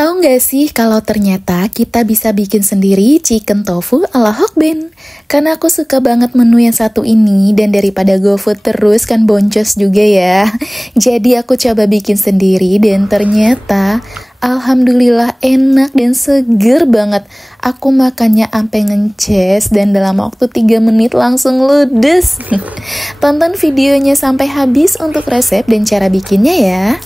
Tahu nggak sih kalau ternyata kita bisa bikin sendiri chicken tofu ala Hokben? Karena aku suka banget menu yang satu ini dan daripada GoFood terus kan boncos juga ya. Jadi aku coba bikin sendiri dan ternyata alhamdulillah enak dan seger banget. Aku makannya ampe ngences dan dalam waktu 3 menit langsung ludes. Tonton videonya sampai habis untuk resep dan cara bikinnya ya.